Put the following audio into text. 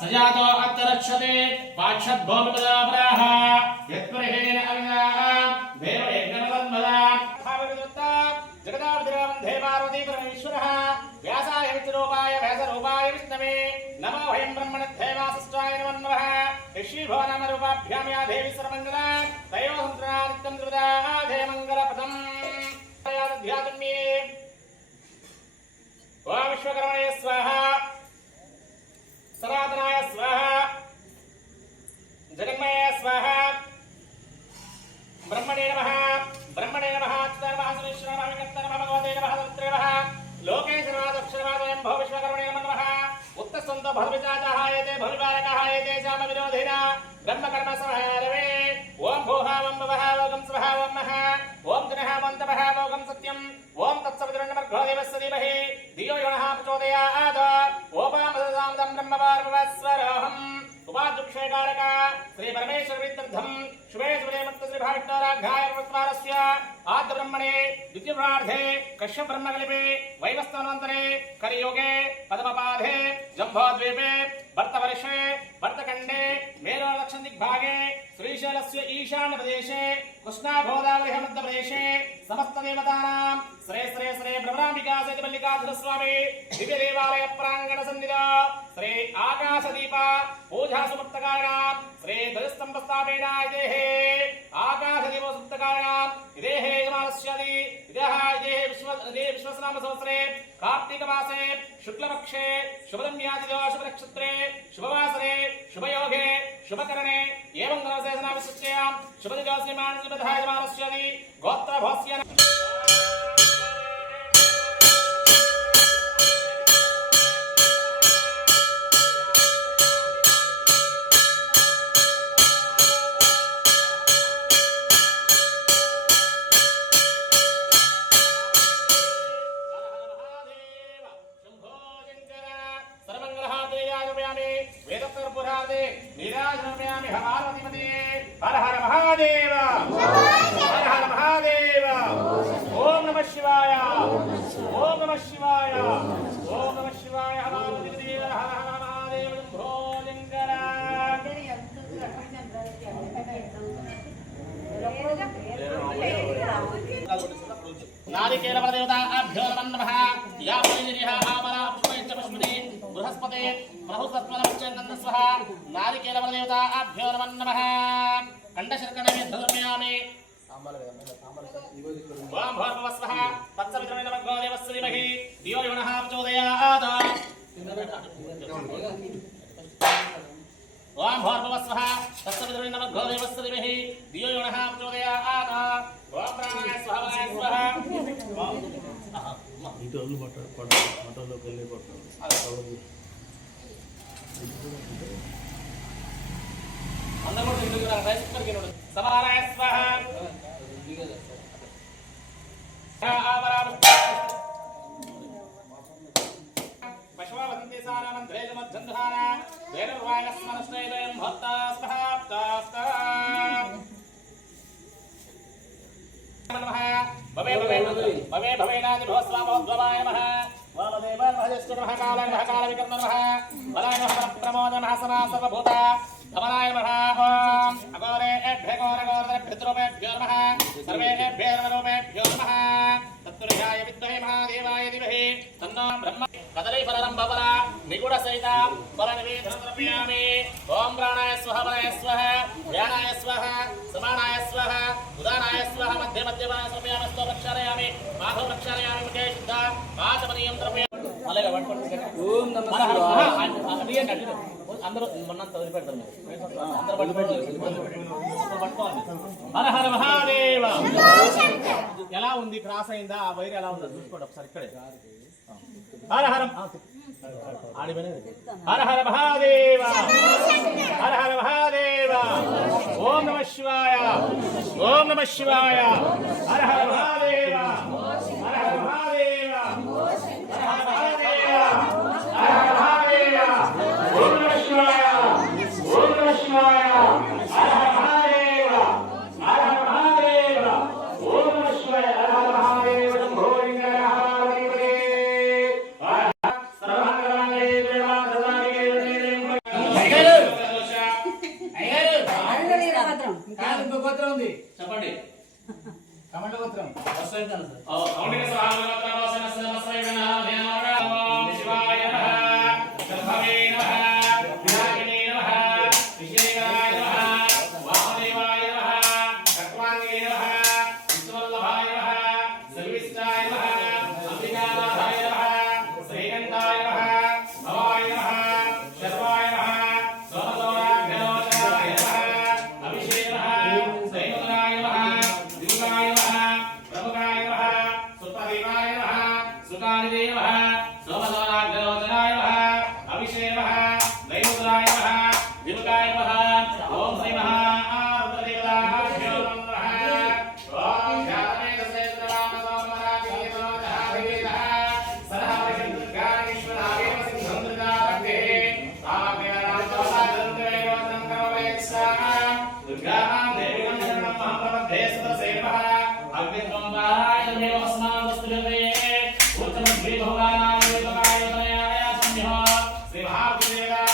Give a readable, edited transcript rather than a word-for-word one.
सजातो अत्तरक्षते पाक्षद्भोमपदापराः यत्परिहेन अविनाः देवयज्ञमतन्मदा भावविदुत्ता जगदावधिरावन्धे पार्वती परमेश्वरः व्यासाय विष्णुरूपाय व्यासरूपाय विष्णवे नमो वयं ब्रह्मणद्धेवासिष्ठाय नमो नमः ऋषिभुवनामरूपाभ्यां या देवी सर्वमङ्गला तयोः नित्यं ध्रुवदाधेमङ्गलपदम् ध्यातुम्ये ओम विश्वकर्मणे स्वाहा सनातनाय स्वाहा जगन्मये स्वाहा ब्रह्मणे नमः अच्युताय नमः सुरेश्वराय नमः विकर्ताय नमः भगवते नमः सवित्रे नमः लोके सर्वादक्षरवादयं भव विश्वकर्मणे नमः उत्तस्सन्तो भवविचाचाहायते भविपालकाहायते चाम विरोधिना ब्रह्मकर्म समारवे ओम भोहा वं भवः वोगं स्वहा वं महा ओम जनः वन्तवः वोगं सत्यं ओम तत्सवितुर्वण्णमर्घो देवस्य धीमहि धियो यो नः प्रचोदयात् ओपामदसामदं ब्रह्मवार्वस्वरोऽहम् उपादुक्षेकारक श्री परमेश्वरवित्यर्थं शुभे शुभे मत्त श्री भाविष्टराघ्याय प्रस्वारस्य आद्य ब्रह्मणे द्वितीय प्रार्थे कश्यप ब्रह्मकल्पे वैवस्वनान्तरे कलियुगे पद्मपाधे जम्बोद्वीपे भर्तवर्षे भर्तखण्डे मेरुदक्षिण दिग्भागे श्रीशैलस्य ईशान्य प्रदेशे कृष्णा गोदावरी मध्य प्रदेशे समस्त देवतानां श्री श्री श्री ब्रह्मांबिका सहित मल्लिकार्जुन स्वामी दिव्य देवालय प्रांगण सन्निधौ श्री आकाशदीप पूजा सुमुक्तकारिणां श्री ध्वजस्तंभ स्थापनायतेः आकाशदीप सुमुक्तकारिणां इदेः यजमानस्यादि इदः विश्वस्नाम संवत्सरे कार्तिक मासे शुक्लपक्षे शुभदम्यादिदो शुभनक्षत्रे शुभवासरे शुभयोगे शुभकरणे एवं गणसेना विशिष्टयां शुभदिवसनिमान् शुभधाय यजमानस्यादि गोत्रभोस्य हर हर महादेव हर हर महादेव ओम नमः शिवाय ओम नमः शिवाय ओम नमः शिवाय हर हर महादेव भोलिंगरा नारिकेल परदेवता अभ्यो नमः या बलिरिहा आमरा पुष्पयच्च पुष्पते बृहस्पते प्रहुसत्वनमश्चन्दन स्वहा नारिकेल परदेवता अभ्यो नमः कंडशर्कणे धर्म्यामि ओम भर्गवस्वः तत्सवितुर्वण्णमर्घो देवस्य धीमहि धियो यो नः प्रचोदयात् ओम भर्गवस्वः तत्सवितुर्वण्णमर्घो देवस्य धीमहि धियो यो नः प्रचोदयात् ओम प्राणाय स्वाहा इटोल मटलो केले पटो अंदर इंदुगु राइस कुकर के नोड समाराय स्वाहा आवरा पशुवन्ते सारा मंत्रे मध्यन्धाना वेरवायस्मनस्नेदयं भक्ता स्पहाप्तास्ता नमः भवे भवे भवे भवेनादि भवस्वामोद्भवाय नमः वामदेवाय नमः ज्येष्ठनमः कालाय नमः कालविकर्मणे नमः बलाय नमः प्रमोदाय नमः सदा सर्वभूता धमनाय नमः ओम अघोरेभ्यो घोरघोरभ्यो नमः सर्वेभ्यो नमोभ्यो नमः तत्पुरुषाय विद्महे महादेवाय धीमहि तन्नो ब्रह्म कदली फलरं भवरा निगुण सहित फलनिवेदनं समर्पयामि ओम प्राणाय स्वाहा वराय स्वाहा व्यानाय स्वाहा समानाय स्वाहा उदानाय स्वाहा मध्य मध्यमाय समर्पयामि स्तोत्रक्षारयामि माधव रक्षारयामि मुखे शुद्ध आचमनीयं द्रव्यम् మళ్ళీ ఇలా పట్టుకోండి. ఓం నమః హర హర శివాయ. అడిగండి అటు అందరూ మొన్నంత వదిలిపెడతారు మీరు. అందరూ పట్టుకోవాలి. హర హర మహాదేవ. ఎలా ఉంది? క్రాస్ అయిందా? ఆ వైర్ ఎలా ఉందో చూసుకోండి ఒకసారి ఇక్కడే. హర హర ఆడిపోయినది. హర హర మహాదేవ. హర హర మహాదేవ. ఓం నమః శివాయ. ఓం నమః శివాయ. హర హర మహాదేవ. హర హర మహాదేవ. హర హర మహాదేవ. హర హర మహాదేవ. ఓం నమః శివాయ. ఓం నమః శివాయ. హర హర మహాదేవ. హర హర మహాదేవ. ఓం నమః శివాయ. హర హర మహాదేవ. శంభో లింగ మహాదేవదే. చెప్పండి. శివాయ శ్రీ